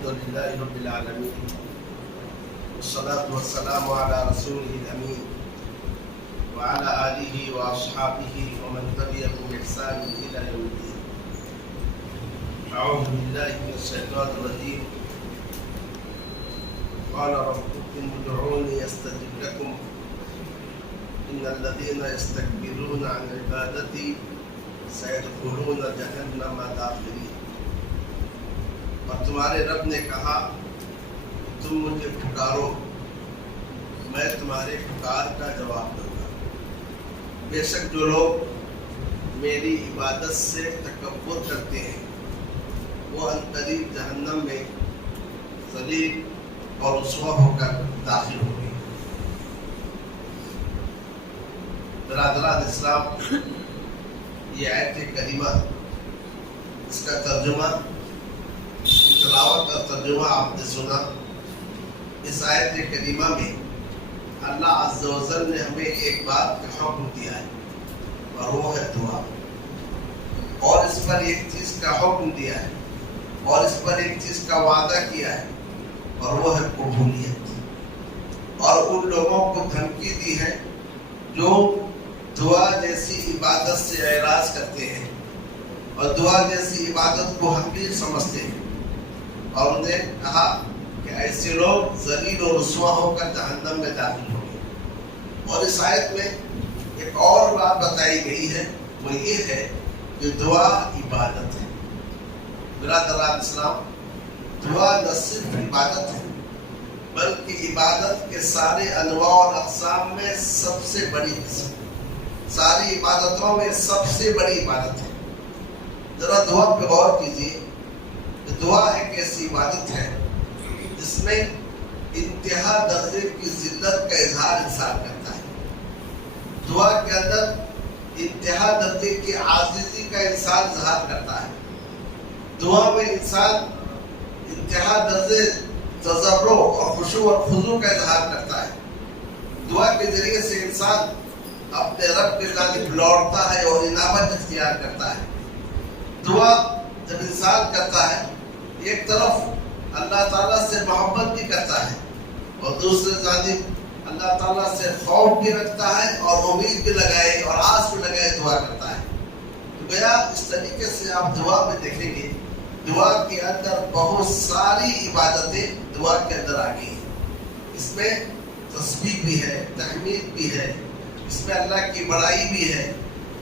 الحمد لله رب العالمين والصلاة والسلام على رسوله الأمين وعلى آله وأصحابه ومن تبعهم بإحسان إلى يوم الدين. أعوذ بالله من الشيطان الرجيم. قال ربكم ادعوني استجب لكم إن الذين يستكبرون عن عبادتي سيدخلون جهنم داخرين. اور تمہارے رب نے کہا تم مجھے پکارو میں تمہارے پکار کا جواب دوں گا. بے شک جو لوگ میری عبادت سے تکبر کرتے ہیں وہ عنقریب جہنم میں ذلیل اور رسوا ہو کر داخل ہوں گے. برادران اسلام، یہ آیت کریمہ، اس کا ترجمہ، تلاوت اور ترجمہ آپ نے سنا. اس آیت کریمہ میں اللہ عز و جل نے ہمیں ایک بات کا حکم دیا ہے اور وہ ہے دعا، اور اس پر ایک چیز کا حکم دیا ہے اور اس پر ایک چیز کا وعدہ کیا ہے اور وہ ہے قبولیت. اور ان لوگوں کو دھمکی دی ہے جو دعا جیسی عبادت سے اعراض کرتے ہیں اور دعا جیسی عبادت کو حقیر سمجھتے ہیں، اور انہیں کہا کہ ایسے لوگ ذلیل و رسوا ہو کر جہنم میں داخل ہوں گے. اور اس آیت میں ایک اور بات بتائی گئی ہے، وہ یہ ہے کہ دعا عبادت ہے. برادران اسلام، دعا نہ صرف عبادت ہے بلکہ عبادت کے سارے انواع اور اقسام میں سب سے بڑی قسم، ساری عبادتوں میں سب سے بڑی عبادت ہے. ذرا دعا پہ غور کیجیے. دعا ایک ایسی عبادت ہے جس میں انتہا درجے کی ذلت کا اظہار انسان کرتا ہے. دعا کے اندر انتہا درجے کی عاجزی کا انسان اظہار کرتا ہے. دعا میں انسان انتہا درجے تضرع اور خشوع اور خضوع کا اظہار کرتا ہے. دعا کے ذریعے سے انسان اپنے رب کی جانب لوٹتا ہے اور انابت اختیار کرتا ہے. دعا جب انسان کرتا ہے ایک طرف اللہ تعالیٰ سے محبت بھی کرتا ہے اور دوسرے جانب اللہ تعالیٰ سے خوف بھی رکھتا ہے اور امید بھی لگائے اور آس بھی لگائے دعا کرتا ہے. تو گیا اس طریقے سے آپ دعا میں دیکھیں گے دعا کے اندر بہت ساری عبادتیں دعا کے اندر آ گئی ہیں. اس میں تسبیح بھی ہے، تحمید بھی ہے، اس میں اللہ کی بڑائی بھی ہے،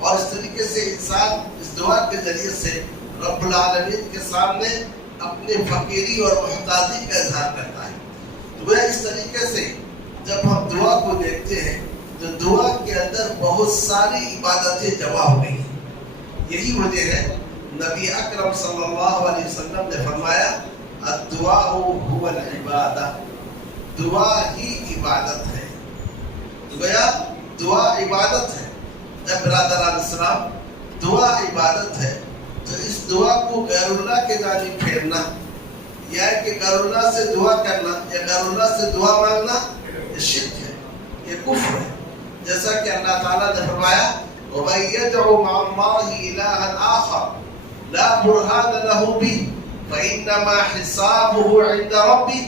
اور اس طریقے سے انسان اس دعا کے ذریعے سے رب العالمین کے سامنے اپنی فقیری اور محتاجی کا اظہار کرتا ہے. تو وہ اس طریقے سے جب ہم دعا کو دیکھتے ہیں تو دعا کے اندر بہت ساری عبادتیں جمع ہو گئی ہیں. یہی وجہ ہے نبی اکرم صلی اللہ علیہ وسلم نے فرمایا الدعاء هو العبادہ، دعا ہی عبادت ہے. تو گیا دعا عبادت ہے. جب برادران اسلام دعا عبادت ہے تو اس دعا کو غیر اللہ کے جانب پھیرنا یا کہ غیر اللہ سے دعا کرنا یا غیر اللہ سے دعا مانگنا یہ شرک ہے، یہ کفر ہے. جیسا کہ اللہ تعالیٰ نے فرمایا وَمَن يَدْعُ مَعَ اللَّهِ إِلَٰهًا آخَرَ لَا بُرْهَانَ لَهُ بِهِ فَإِنَّمَا حِسَابُهُ عِندَ رَبِّهِ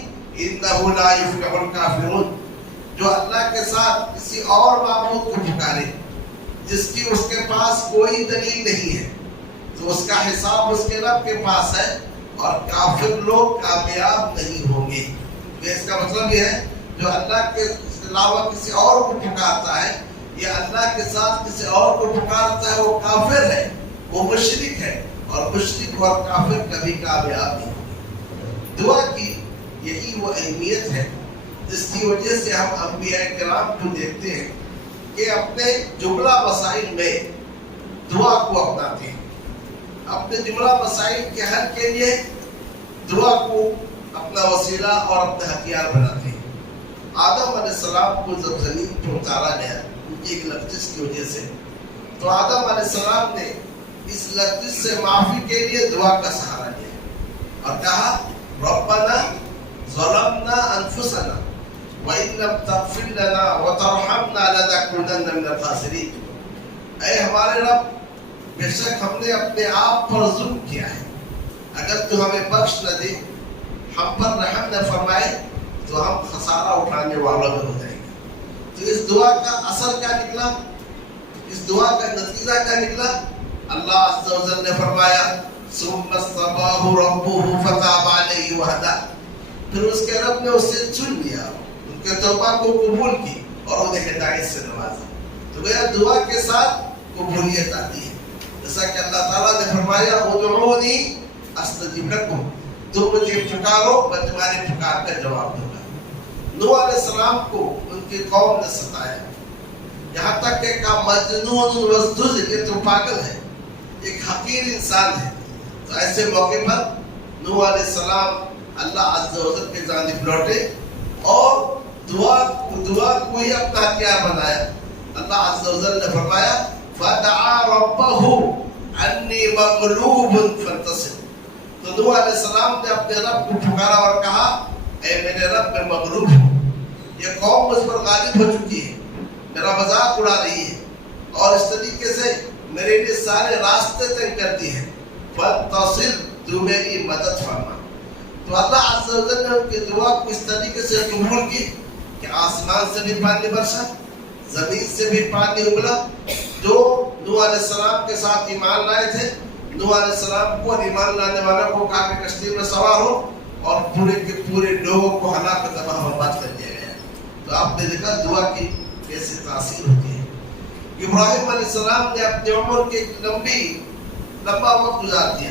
إِنَّهُ لَا يُفْلِحُ الْكَافِرُونَ. جو اللہ کے ساتھ کسی اور معبود کو پکارے جس کی اس کے پاس کوئی دلیل نہیں ہے تو اس کا حساب اس کے رب کے پاس ہے اور کافر لوگ کامیاب نہیں ہوں گے. اس کا مطلب یہ ہے جو اللہ کے علاوہ کسی اور کو پکارتا ہے یا اللہ کے ساتھ کسی اور کو پکارتا ہے وہ کافر ہے، وہ مشرک ہے، اور مشرک اور کافر کبھی کامیاب نہیں ہوں گے. دعا کی یہی وہ اہمیت ہے جس کی وجہ سے ہم انبیاء کرام کو دیکھتے ہیں کہ اپنے جملہ مسائل میں دعا کو اپناتے ہیں. اپنے جملہ مسائل کے حل کے لیے دعا کو اپنا وسیلہ اور اپنا ہتھیار بناتے ہیں. آدم علیہ السلام کو جب زمین پر اتارا گیا ان کی ایک لغزش کی وجہ سے، تو آدم علیہ السلام نے اس لغزش سے معافی کے لیے دعا کا سہارا لیا اور کہا ربنا ظلمنا انفسنا وَإِن لَمْ تَغْفِرْ لَنَا وَتَرْحَمْنَا لَنَكُونَنَّ مِنَ الْخَاسِرِينَ. اے ہمارے رب، بے شک ہم نے اپنے آپ پر ظلم کیا ہے، اگر تو ہمیں بخش نہ دے ہم پر رحم نہ فرمائے تو ہم خسارہ اٹھانے والوں میں ہو جائیں گے. تو اس دعا کا اثر کیا نکلا, اس دعا کا نتیجہ کیا نکلا؟ اللہ عز و جل نے فرمایا ثم اصطفاہ ربہ فتاب علیہ وہدی, پھر اس کے رب نے اسے چن لیا, ان کے توبہ کو قبول کی اور انہیں ہدایت سے نوازا. تو گویا دعا کے ساتھ قبولیت آتی ہے. جیسا کہ اللہ تعالیٰ نے فرمایا ادعونی استجب لکم, تم مجھے پکارو میں تمہارے پکار کا جواب دوں گا. نوح علیہ السلام کو ان کی قوم نے ستایا, یہاں تک کہ کہا مجنون وازدجر, یہ تو پاگل ہے, ایک حقیر انسان ہے. تو ایسے موقع پر نوح علیہ السلام اللہ عز و جل کی جانب لوٹے اور دعا کو ہی اپنا ہتھیار بنایا. اللہ عز و جل نے فرمایا فدعا ربہ انی مغلوب فانتصر. تو نوح علیہ السلام نے اپنے رب کو پکارا اور کہا اے میرے رب میں مغلوب ہوں, یہ قوم مجھ پر غالب ہو چکی ہے, میرا مذاق اڑا رہی ہے اور اس طریقے سے میرے لیے سارے راستے تنگ کرتی ہے. فانتصر, تو میری مدد فرما. تو اللہ عز و جل نے ان کی دعا کو اس طریقے سے قبول کی کہ آسمان سے بھی پانی برسا, زمین سے بھی پانی ابلا. جو نوح علیہ السلام کے ساتھ ایمان لائے تھے, نوح علیہ السلام کو اور ایمان لانے والوں کو کہا کہ کشتی میں سوار ہو, اور پورے کے پورے لوگوں کو ہلاک و تباہ و برباد کر دیا گیا. تو آپ نے دیکھا دعا کی کیسے تاثیر ہوتی ہے. ابراہیم علیہ السلام نے اپنی عمر کی لمبا وقت گزار دیا,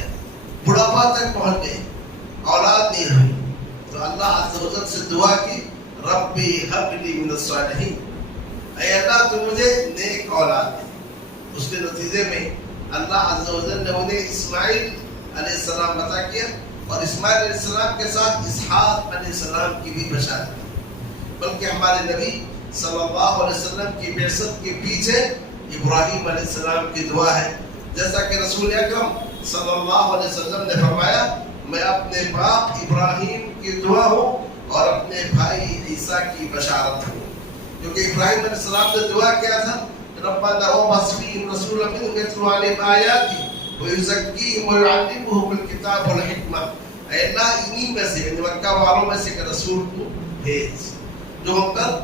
بڑھاپا تک پہنچ گئے, اولاد نہیں ہوئی. تو اللہ عز و جل سے دعا کی ربی ہب لی من الصالحین, اے اللہ تو مجھے نیک اولاد دے. اس کے نتیجے میں اللہ عز و جل نے انہیں اسماعیل علیہ السلام عطا کیا, اور اسماعیل علیہ السلام کے ساتھ اسحاق علیہ السلام کی بھی بشارت کی. بلکہ ہمارے نبی صلی اللہ علیہ وسلم کی بعثت کے پیچھے ابراہیم علیہ السلام کی دعا ہے. جیسا کہ رسول اکرم صلی اللہ علیہ وسلم نے فرمایا میں اپنے باپ ابراہیم کی دعا ہوں اور اپنے بھائی عیسیٰ کی بشارت ہوں. کیونکہ ابراہیم علیہ السلام نے دعا کیا تھا ربنا وابعث فیہم رسولا منہم یتلو علیہم آیاتک ویزکیہم ویعلمہم الکتاب والحکمہ. اے اللہ انہی میں سے, یعنی مکہ والوں میں سے کہ رسول کو بھیج جو ہم پر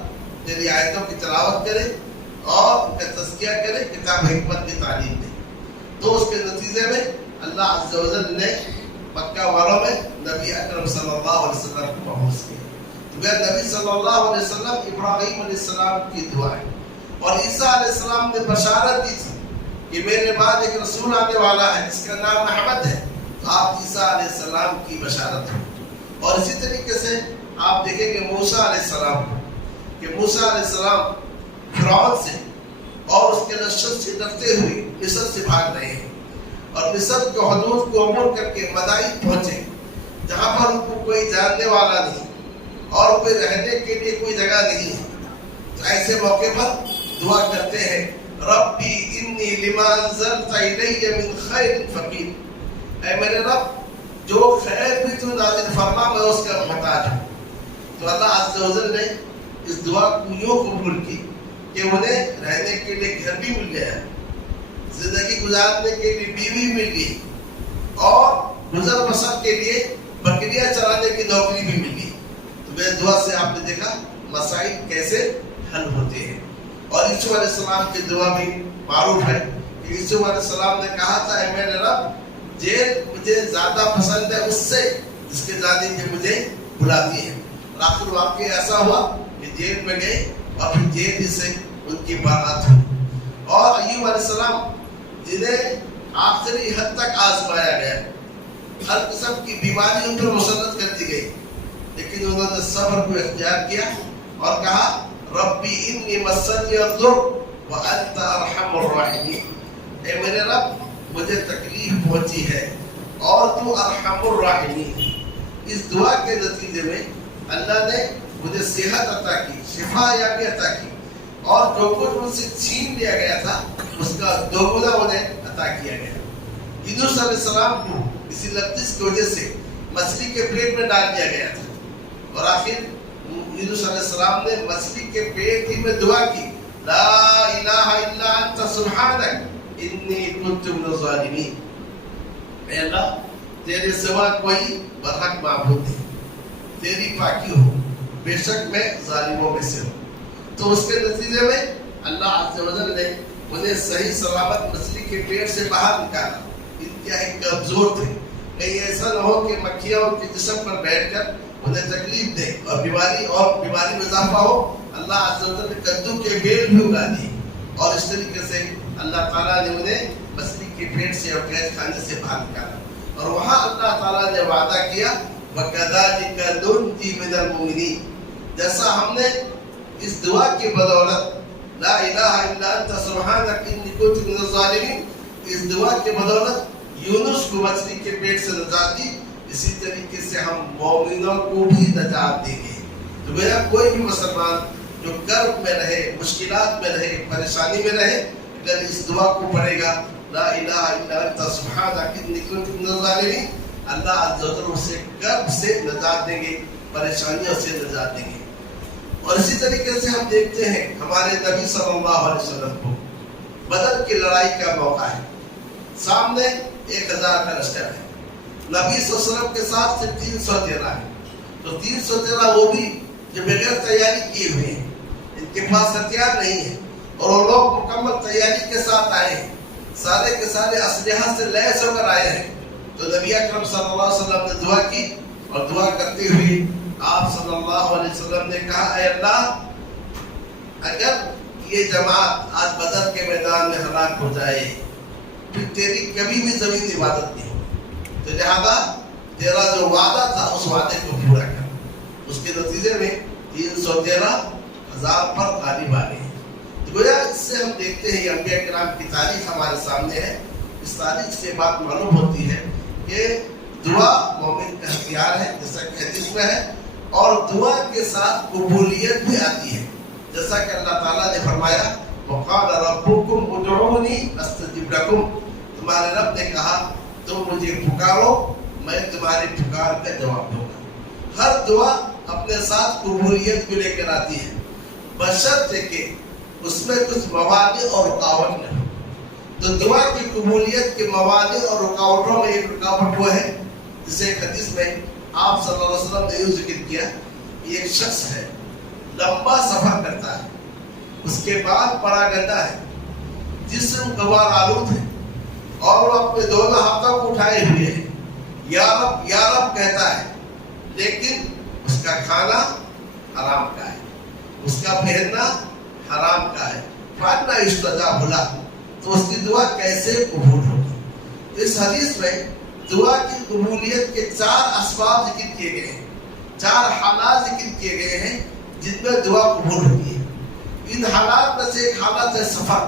تیری آیتوں کی تلاوت کرے اور ان کا تزکیہ کرے, کتاب حکمت کی تعلیم دے. تو اس کے نتیجے میں اللہ عز و جل نے مکہ والوں میں نبی اکرم صلی اللہ علیہ وسلم کو مبعوث کیا. تو نبی صلی اللہ علیہ وسلم ابراہیم علیہ السلام کی دعا ہے. اور عیسیٰ علیہ السلام نے بشارت دی تھی کہ میرے بعد ایک رسول آنے والا ہے جس کا نام احمد ہے. تو آپ عیسیٰ علیہ السلام کی بشارت ہو. اور اسی طریقے سے آپ دیکھیں گے موسیٰ علیہ السلام کہ موسیٰ علیہ السلام فرعون سے اور اس کے لشکر سے ڈرتے ہوئے مصر سے بھاگ رہے ہیں, اور مصر کے حدود کو عبور کر کے مدائن پہنچے جہاں پر ان کو کوئی جاننے والا نہیں اور کوئی رہنے کے لیے کوئی جگہ نہیں ہے. تو ایسے موقع پر دعا کرتے ہیں ربی انی لما انزلت الی من خیر فقیر, اے میرے رب جو خیر بھی تو نازل فرما میں اس کا محتاج ہوں. تو اللہ عز و جل نے اس دعا کو یوں قبول کی کہ انہیں رہنے کے لیے گھر بھی مل گیا, زندگی گزارنے کے لیے بیوی مل گئی, اور گزر بسر کے لیے بکریاں چرانے کی نوکری بھی مل گئی. تو میں دعا سے آپ نے دیکھا مسائل کیسے حل ہوتے ہیں. اور یوسف علیہ السلام کی دعا بھی معروف ہے کہ یوسف علیہ السلام نے کہا تھا اے میرے رب جیل مجھے زیادہ پسند ہے اس سے جس کے جانب میں مجھے بلاتی ہے. آخر واقعہ ایسا ہوا کہ جیل میں گئے اور پھر جیل ہی سے ان کی بارات ہوئی. اور ایوب علیہ السلام جنہیں آخری حد تک آزمایا گیا, ہر قسم کی بیماری ان پر مسلط کر دی گئی, لیکن انہوں نے صبر کو اختیار کیا اور کہا ربی انی مسنی الضر وانت ارحم الراحمین, اے میرے رب مجھے تکلیف پہنچی ہے اور تو ارحم الراحمین. اس دعا کے نتیجے میں اللہ نے مجھے صحت عطا کی, شفا یابی عطا کی, اور جو کچھ ان سے چھین لیا گیا تھا اس کا دوگنا انہیں عطا کیا گیا. یونس علیہ السلام کو اسی لغزش کی وجہ سے مچھلی کے پیٹ میں ڈال دیا گیا تھا, اور آخر یونس علیہ السلام نے مچھلی کے پیٹ ہی میں دعا کی لا الہ الا انت سبحانک انی کنت من الظالمین. اے اللہ تیرے سوا کوئی برحق معبود نہیں, تیری پاکی ہو، بے شک میں ظالموں میں سے ہوں۔ تو اس کے نتیجے میں اللہ عز و جل نے انہیں صحیح سلامت مچھلی کے پیٹ سے باہر نکالا۔ انتہائی کمزور تھے، کہیں ایسا نہ ہو کہ مکھیاں ان کے جسم پر بیٹھ کر انہیں تکلیف دے اور بیماری میں اضافہ ہو۔ اللہ عز و جل نے کدو کے بیل بھی اگا دی اور اس طریقے سے اللہ تعالیٰ نے انہیں مچھلی کے پیٹ سے اور قید خانے سے باہر نکالا، اور وہاں اللہ تعالیٰ نے وعدہ کیا وَكَذَلِكَ نُنْجِي مِنَ الْمُؤْمِنِينَ، جیسا ہم نے اس دعا کی بدولت لا الہ الا انت سبحانک انی کنت من الظالمین، اس دعا کی بدولت یونس کو مچھلی کے پیٹ سے نجات دی، اسی طریقے سے ہم مومنوں کو بھی نجات دیں گے۔ تو میرا کوئی بھی مسلمان جو کرب میں رہے، مشکلات میں رہے، پریشانی میں رہے، اگر اس دعا کو پڑھے گا لا الہ الا انت سبحانک انی کنت من الظالمین، اللہ عز و جل اسے کرب سے نجات دیں گے، پریشانیوں سے نجات دیں گے۔ اور اسی طریقے سے ہم دیکھتے ہیں ہمارے نبی صلی اللہ علیہ وسلم کو بدر کی لڑائی کا موقع ہے، سامنے 1000 کا لشکر ہے، نبی صلی اللہ علیہ وسلم کے ساتھ صرف 313 ہے، تو 313 وہ بھی جو بغیر تیاری کیے ہوئے ہیں، ان کے پاس ہتھیار نہیں ہے، اور وہ لوگ مکمل تیاری کے ساتھ آئے ہیں، سارے کے سارے اسلحہ سے لیس ہو کر آئے ہیں۔ تو نبی اکرم صلی اللہ علیہ وسلم نے دعا کی، اور دعا کرتے ہوئے آپ صلی اللہ علیہ وسلم نے کہا اے اللہ، اگر یہ جماعت آج بدر کے میدان میں ہلاک ہو جائے پھر تیری کبھی بھی زمین عبادت نہیں ہو، تو لہذا تیرا جو وعدہ تھا اس وعدے کو پورا کر۔ اس کے نتیجے میں 313,000 پر غالب آ گئے۔ تو گویا اس سے ہم دیکھتے ہیں یہ انبیاء کرام کی تاریخ ہمارے سامنے ہے، اس تاریخ سے بات معلوم ہوتی ہے کہ دعا مومن کا ہتھیار ہے، جیسا کہ حدیث میں ہے، اور دعا کے ساتھ قبولیت بھی آتی ہے، جیسا کہ اللہ تعالیٰ نے فرمایا وَقَالَ رَبُّكُمْ اُدْعُونِي أَسْتَجِبْ لَكُمْ، تمہارے رب نے کہا تم مجھے پکارو میں تمہارے پکار کا جواب دوں گا۔ ہر دعا اپنے ساتھ قبولیت بھی لے کر آتی ہے، بشرطے کہ اس میں کچھ موانع اور رکاوٹ نہ ہو۔ تو دعا کی قبولیت کے موانع اور رکاوٹوں میں ایک رکاوٹ وہ ہے جسے ایک حدیث میں آپ صلی اللہ علیہ وسلم نے یوں ذکر کیا، ایک شخص ہے لمبا سفر کرتا ہے، اس کے بعد پڑا گندا ہے، جسم غبار آلود ہے، اور وہ اپنے دونوں ہاتھوں کو اٹھائے ہوئے ہے، یا رب یا رب کہتا ہے، لیکن اس کا کھانا حرام کا ہے، اس کا پہننا حرام کا ہے، فَأَنَّىٰ يُسْتَجَابُ لَهُ، تو اس کی دعا کیسے قبول ہوگی؟ اس حدیث میں دعا کی قبولیت کے 4 اسباب ذکر کیے گئے ہیں، 4 حالات ذکر کیے گئے ہیں جن میں دعا قبول ہوتی ہے۔ ان حالات میں سے ایک حالت سفر،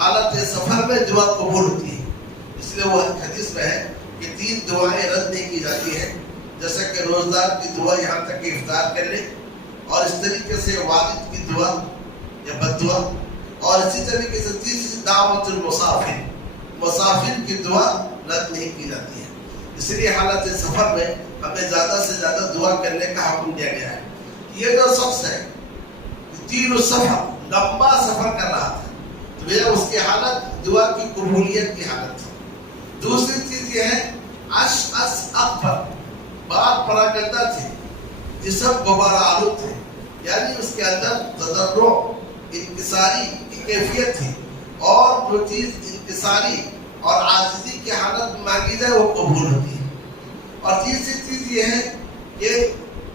حالت سفر میں دعا قبول ہوتی ہے، اس لیے وہ حدیث میں ہے کہ 3 دعائیں رد نہیں کی جاتی ہیں، جیسا کہ روزدار کی دعا یہاں تک کہ افطار کر لے، اور اس طریقے سے والد کی دعا یا بد دعا، اور اسی طریقے سے تیسری دعوت المسافر، مسافر کی دعا رد نہیں کی جاتی ہے۔ اس لیے حالت سفر میں ہمیں زیادہ سے زیادہ دعا کرنے کا حکم دیا گیا ہے۔ یہ جو شخص ہے طویل السفر، لمبا سفر کر رہا تھا، تو میرا اس کی حالت دعا کی قبولیت کی حالت تھی۔ دوسری چیز یہ ہے اشعث اکبر، بال پراگندہ تھے، جسم غبار آلود تھے، یعنی اس کے اندر تضرع انکساری کی کیفیت تھی، اور جو چیز انکساری اور عاجزی کی حالت میں مانگی جائے وہ قبول ہوتی ہے۔ اور تیسری چیز یہ ہے کہ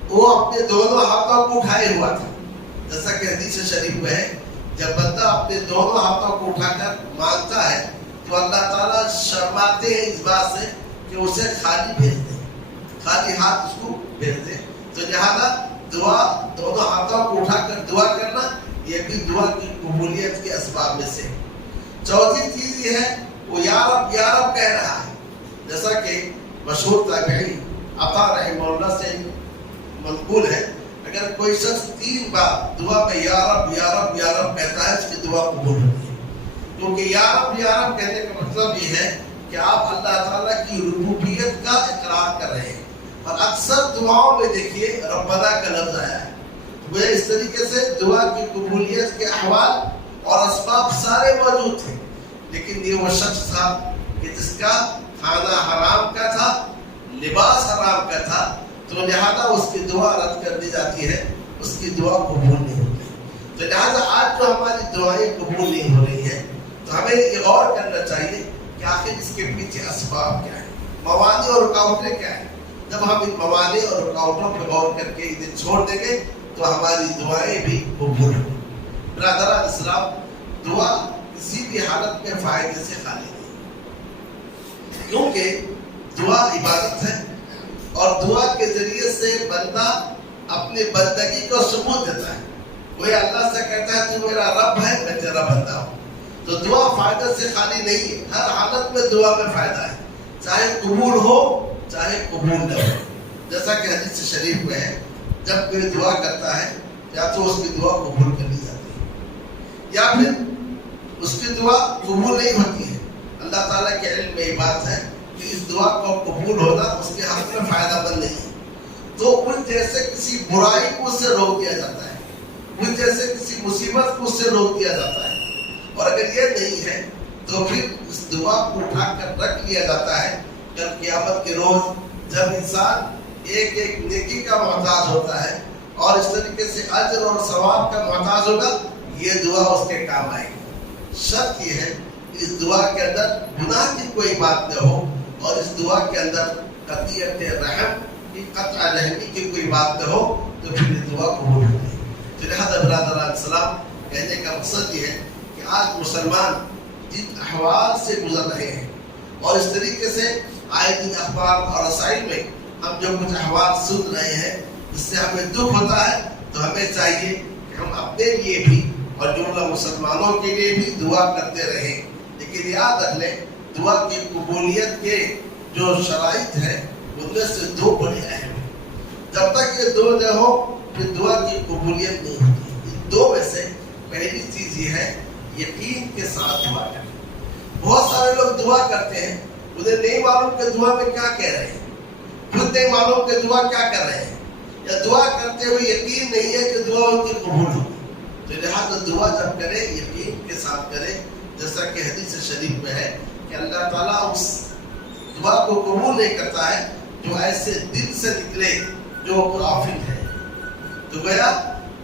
وہ اپنے دونوں ہاتھوں کو اٹھائے ہوا تھا، جیسا کہ حدیث شریف میں ہے جب بندہ اپنے دونوں ہاتھوں کو اٹھا کر مانگتا ہے تو اللہ تعالیٰ شرماتے ہیں اس بات سے کہ اسے خالی بھیج دیں، خالی ہاتھ اس کو بھیج دیں۔ تو لہٰذا دعا دونوں ہاتھوں کو اٹھا کر دعا کرنا یہ بھی دعا کی قبولیت کے اسباب میں سے۔ چوتھی چیز یہ ہے وہ یا رب کہہ رہا ہے، جیسا کہ مشہور تابعی عطا رحمہ اللہ سے منقول ہے، اگر کوئی شخص 3 بار دعا میں یا رب کہتا ہے اس کی دعا قبول ہوتی ہے، کیونکہ یا رب کہنے کا مطلب یہ ہے کہ آپ اللہ تعالیٰ کی ربوبیت کا اقرار کر رہے ہیں، اور اکثر دعاؤں میں دیکھیے ربنا کا لفظ آیا ہے۔ وہ اس طریقے سے دعا کی قبولیت کے احوال اور اسباب سارے موجود تھے، لیکن یہ وہ شخص تھا کہ جس کا کھانا حرام کا تھا، لباس حرام کا تھا، تو لہذا اس کی دعا رد کر دی جاتی ہے، اس کی دعا قبول نہیں ہوتی۔ تو لہذا آج جو ہماری دعائیں قبول نہیں ہو رہی ہیں تو ہمیں یہ غور کرنا چاہیے کہ آخر اس کے پیچھے اسباب کیا ہیں، موانع اور رکاوٹیں کیا ہیں۔ جب ہم ان موانع اور رکاوٹوں پہ غور کر کے انہیں چھوڑ دیں گے تو ہماری دعائیں بھی قبول ہوں گی۔ برادران اسلام، دعا کسی بھی حالت میں فائدے سے خالی نہیں، کیونکہ دعا عبادت ہے اور دعا کے ذریعے سے بندہ اپنی بندگی کو ثبوت دیتا ہے۔ کوئی اللہ سے کہتا ہے تو میرا رب ہے، میں تیرا بندہ ہوں۔ تو دعا فائدہ سے خالی نہیں ہے، ہر حالت میں دعا میں فائدہ ہے، چاہے قبول ہو چاہے قبول نہ ہو۔ جیسا کہ حدیث شریف میں ہے، جب کوئی دعا کرتا ہے یا تو اس کی دعا قبول کر لی جاتی ہے یا پھر اس کی دعا قبول نہیں ہوتی ہے۔ اللہ تعالیٰ کے علم میں یہ بات ہے کہ اس دعا کو قبول ہونا اس کے حق میں فائدہ مند نہیں ہے، تو ان جیسے کسی برائی کو اس سے روک دیا جاتا ہے، ان جیسے کسی مصیبت کو اس سے روک دیا جاتا ہے۔ اور اگر یہ نہیں ہے تو پھر اس دعا کو اٹھا کر رکھ لیا جاتا ہے، کل قیامت کے روز جب انسان ایک ایک نیکی کا محتاج ہوتا ہے اور اس طریقے سے اجر اور ثواب کا محتاج ہوگا، یہ دعا اس کے کام آئے گی۔ شرط یہ ہے کہ اس دعا کے اندر گناہ کی کوئی بات نہ ہو اور اس دعا کے اندر قطعیت رحم کی قطع رحمی کی کوئی بات نہ ہو، تو پھر یہ دعا قبول ہوتی ہے۔ تو لہٰذا برادران اسلام، کہنے کا مقصد یہ ہے کہ آج مسلمان جن احوال سے گزر رہے ہیں اور اس طریقے سے آئے دن اخبار اور رسائل میں ہم جو کچھ احوال سن رہے ہیں جس سے ہمیں دکھ ہوتا ہے، تو ہمیں چاہیے کہ ہم اپنے لیے بھی اور جملہ مسلمانوں کے لیے بھی دعا کرتے رہیں۔ لیکن یاد رکھ لیں، دعا کی قبولیت کے جو شرائط ہیں ان میں سے دو بڑے اہم ہیں۔ جب تک یہ دو نہ ہو پھر دعا کی قبولیت نہیں ہوتی۔ ان دو میں سے پہلی چیز یہ ہے یقین کے ساتھ دعا کریں۔ بہت سارے لوگ دعا کرتے ہیں، انہیں نہیں معلوم کہ دعا میں کیا کہہ رہے ہیں، خود نہیں معلوم کہ دعا کیا کر رہے ہیں، یا دعا کرتے ہوئے یقین نہیں ہے کہ دعا ان کی قبول ہوگی۔ تو لہٰذا دعا جب کرے یقین کے ساتھ کرے، جیسا کہ حدیث شریف میں ہے کہ اللہ تعالیٰ اس دعا کو قبول نہیں کرتا ہے جو ایسے دل سے نکلے جو غافل ہے۔ تو گویا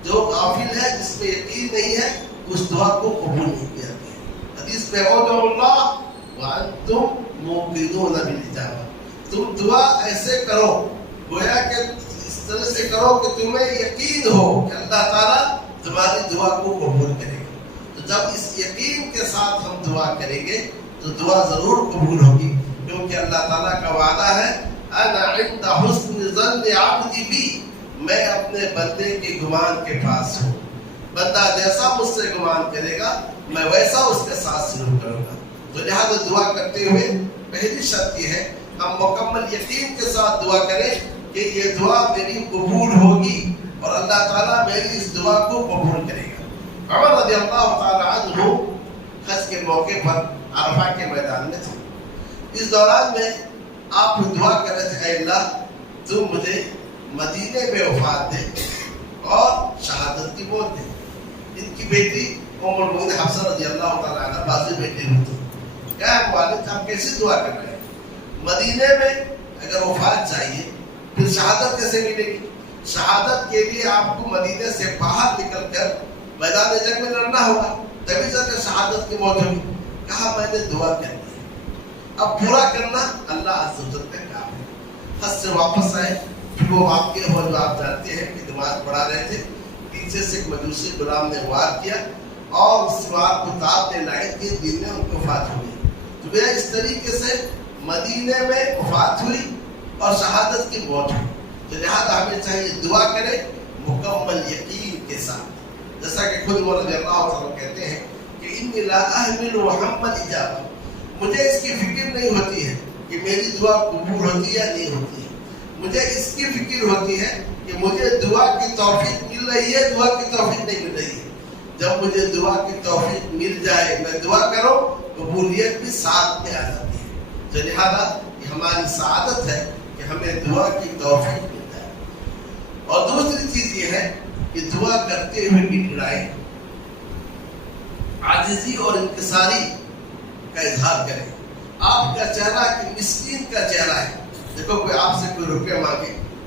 جو غافل ہے، جس میں یقین نہیں ہے، اس دعا کو قبول نہیں کیا جاتا ہے۔ حدیث میں ادعوا اللہ وانتم موقنون بالاجابہ، تم دعا ایسے کرو گویا کہ اس طرح سے کرو کہ تمہیں یقین ہو کہ اللہ تعالیٰ تمہاری دعا کو قبول کرے گا۔ تو جب اس یقین کے ساتھ ہم دعا کریں گے تو دعا ضرور قبول ہوگی، کیونکہ اللہ تعالیٰ کا وعدہ ہے انا عند حسن ظن عبدی بی، میں اپنے بندے کے گمان کے پاس ہوں۔ بندہ جیسا مجھ سے گمان کرے گا میں ویسا اس کے ساتھ سلوک کروں گا۔ تو لہٰذا دعا کرتے ہوئے پہلی شرط یہ ہے ہم مکمل یقین کے ساتھ دعا کریں کہ یہ دعا میری قبول ہوگی اور اللہ تعالیٰ میری اس دعا کو قبول کرے گا۔ عمر رضی اللہ تعالیٰ عنہ حج کے موقع پر عرفہ کے میدان میں تھے۔ اس دوران میں آپ دعا کر رہے تھے، اے اللہ تم مجھے مدینے میں وفات دے اور شہادت کی موت دے۔ ان کی بیٹی ام المؤمنین حفصہ رضی اللہ تعالیٰ عنہ بازی بیٹی ہوئی تھی۔ کیا والد ہم کیسی دعا کر رہے ہیں؟ مدینے میں اگر وفات چاہیے پھر شہادت کیسے ملے گی؟ شہادت کے لیے آپ کو مدینے سے باہر نکل کر میدان جنگ میں لڑنا ہوگا، تبھی جا کر شہادت کی موت ہوگی۔ کہا میں نے دعا کر دی، اب پورا کرنا اللہ عز و جل کا کام ہے۔ حج سے واپس آئے، پھر وہ واقعہ ہوا جو آپ جانتے ہیں کہ نماز پڑھا رہے تھے، پیچھے سے ایک مجوسی غلام نے وار کیا اور اس وار کو تاب نے لائے، 3 دن میں ان کو وفات ہوئی۔ تو اس طریقے سے مدینے میں وفات ہوئی اور شہادت کی موت ہوئی۔ تو لہٰذا ہمیں چاہیے دعا کریں مکمل یقین کے ساتھ، جیسا کہ خود عمر رضی اللہ عنہ کہتے ہیں کہ انی لا احمل وهم الاجابہ، مجھے اس کی فکر نہیں ہوتی ہے کہ میری دعا قبول ہوتی ہے یا نہیں ہوتی ہے، مجھے اس کی فکر ہوتی ہے کہ مجھے دعا کی توفیق مل رہی ہے، دعا کی توفیق نہیں مل رہی ہے۔ جب مجھے دعا کی توفیق مل جائے، میں دعا کروں، قبولیت بھی ساتھ میں آ جاتی ہے۔ تو لہٰذا یہ ہماری سعادت ہے کہ ہمیں دعا کی توفیق مل جائے۔ اور دوسری چیز یہ ہے کہ دعا کرتے ہوئے بھی ڈرائیں، عاجزی اور انکساری کا اظہار کریں۔ آپ کا چہرہ کہ مسکین کا چہرہ ہے، دیکھو کوئی آپ سے کوئی روپیہ مانگے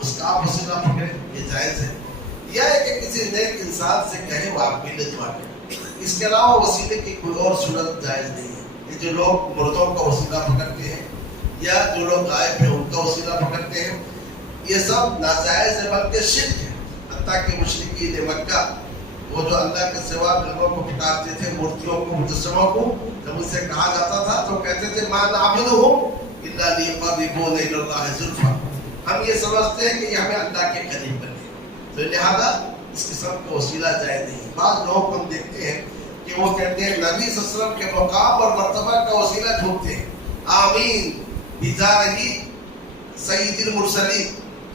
اس کا آپ وسیلہ پکڑیں، یہ جائز ہے، یا کہ کسی نیک انسان سے کہیں وہ آپ کے لیے دعا کریں، اس کے علاوہ وسیلے کی کوئی اور صورت جائز نہیں ہے۔ یہ جو لوگ مردوں کا وسیلہ پکڑتے ہیں یا جو لوگ غائب ہیں ان کا وسیلہ پکڑتے ہیں، یہ سب ناجائز ہے بلکہ شرک ہے۔ حتیٰ کہ مشرکین مکہ وہ جو اللہ کے سوا غیروں کو پکارتے تھے، مورتیوں کو، مجسموں کو، جب ان سے کہا جاتا تھا تو کہتے تھے ما نعبدہم الا لیقربونا الی اللہ زلفی، ہم یہ سمجھتے ہیں کہ یہ ہمیں اللہ کے قریب کریں، تو لہذا اس قسم کا وسیلہ جائز نہیں۔ بعض لوگ ہم دیکھتے ہیں کہ وہ کہتے ہیں نبی صلی اللہ علیہ وسلم کے مقام اور مرتبہ کا وسیلہ ڈھونڈتے ہیں، آمین بجاہ سید المرسلین،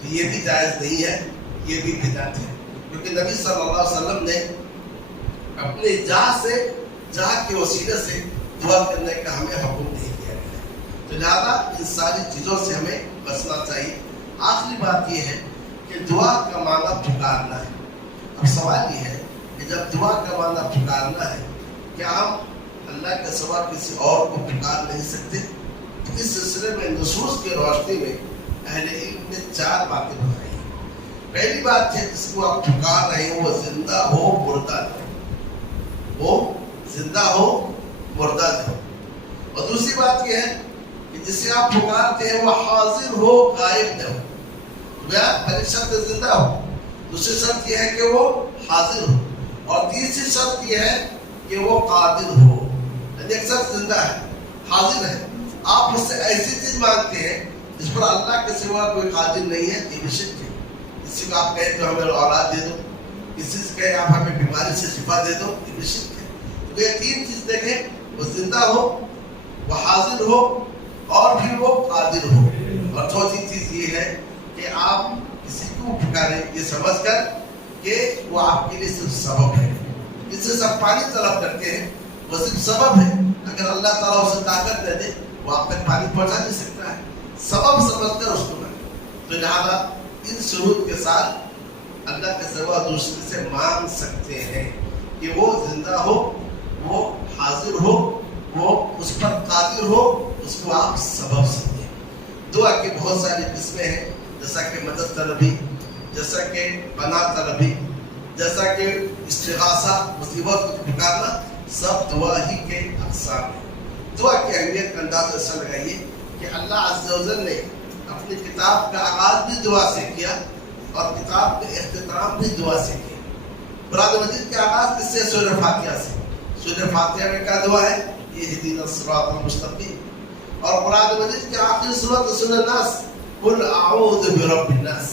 یہ بھی جائز نہیں ہے، یہ بھی بدعت ہے، کیونکہ نبی صلی اللہ علیہ وسلم نے اپنے جاہ کے وسیلے سے دعا کرنے کا ہمیں حکم نہیں کیا گیا، تو لہذا ان ساری چیزوں سے ہمیں بچنا چاہیے۔ آخری بات یہ ہے کہ دعا کا معنی پکارنا ہے۔ اب سوال یہ ہے کہ جب دعا کا معنی پکارنا ہے، کیا ہم اللہ کے سوا کسی اور کو پکار نہیں سکتے؟ اس سلسلے میں نصوص کی روشنی میں اہل علم نے 4 باتیں بتائی ہیں۔ پہلی بات ہے جس کو آپ پکار رہے ہیں وہ زندہ ہو مردہ نہ ہو، وہ زندہ ہو مردہ نہ ہو، اور دوسری بات یہ ہے کہ جسے آپ پکارتے ہیں وہ حاضر ہو غائب نہ ہو۔ پہلی شرط زندہ ہو، دوسری شرط یہ ہے کہ وہ حاضر ہو، اور تیسری شرط یہ ہے کہ وہ قادر ہو۔ یعنی ایک شخص زندہ ہے، حاضر ہے، آپ اس سے ایسی چیز مانگتے ہیں جس پر اللہ کے سوا کوئی قادر نہیں ہے، یہ بھی شرک ہے۔ کسی کو آپ کہیں تو ہمیں اولاد دے دو، کسی سے کہیں آپ ہمیں بیماری سے شفا دے دو، یہ بھی شرک ہے۔ تو یہ 3 چیز دیکھیں، وہ زندہ ہو، وہ حاضر ہو، اور بھی وہ قادر ہو۔ اور چوتھی چیز یہ ہے کہ آپ کسی کو پکاریں یہ سمجھ کر کہ وہ آپ کے لیے صرف سبب ہے، جس سے سب پانی طلب کرتے ہیں وہ صرف سبب ہے، اگر اللہ تعالیٰ اسے طاقت دے دے وہ آپ تک پانی پہنچا نہیں سکتا ہے، سبب سمجھ کر اس کو مانگیں۔ تو لہٰذا ان شروط کے ساتھ اللہ کے سوا دوسرے سے مانگ سکتے ہیں کہ وہ زندہ ہو، وہ حاضر ہو، وہ اس پر قادر ہو، اس کو آپ سبب سمجھیں۔ دعا کی بہت ساری قسمیں ہیں، جیسا کہ مدد طلبی، جیسا کہ پناہ طلبی، جیسا کہ استغاثہ، مصیبت کو پکارنا، سب دعا ہی کے اقسام ہیں۔ دعا کی اہمیت کا اندازہ ایسا لگائیے کہ اللہ عز و جل نے اپنی کتاب کا آغاز بھی دعا سے کیا اور کتاب کا اختتام بھی دعا سے کیا۔ قرآن مجید کا آغاز کس سے؟ سورہ فاتحہ سے۔ سورہ فاتحہ میں کیا دعا ہے؟ اہدنا الصراط المستقیم، اور قرآن مجید کی آخری سورۃ سورہ الناس، قل اعوذ برب الناس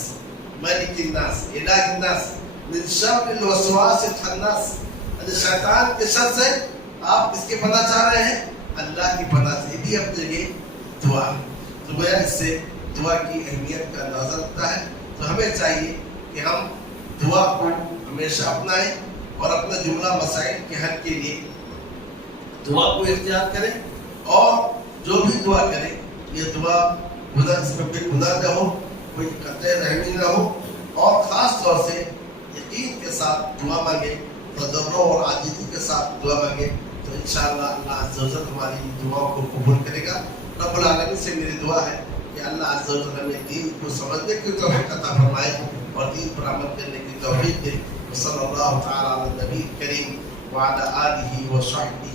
ملک الناس الہ الناس من شر الوسواس الخناس، شیطان کے شر سے آپ کس کی پناہ چاہ رہے ہیں؟ اللہ کی پناہ سے، بھی اپنے لیے دعا ہے۔ تو گویا اس سے دعا کی اہمیت کا اندازہ لگتا ہے۔ تو ہمیں چاہیے کہ ہم دعا کو ہمیشہ اپنائیں اور اپنے جملہ مسائل کے حل کے لیے دعا کو اختیار کریں، اور جو بھی دعا کریں یہ دعا اس میں کوئی گناہ نہ ہو، کوئی قطع رحمی نہ ہو، اور خاص طور سے یقین کے ساتھ دعا مانگے، تضرع اور عاجزی کے ساتھ دعا مانگے، تو انشاءاللہ اللہ عز و جل ہماری دعاؤں کو قبول کرے گا۔ رب العالمین سے میری دعا ہے کہ اللہ عز و جل ہمیں دین کو سمجھنے کی توفیق عطا فرمائے اور دین پر عمل کرنے کی توفیق دے۔ صلی اللہ تعالی علی النبی کریم وعلی آلہ وصحبہ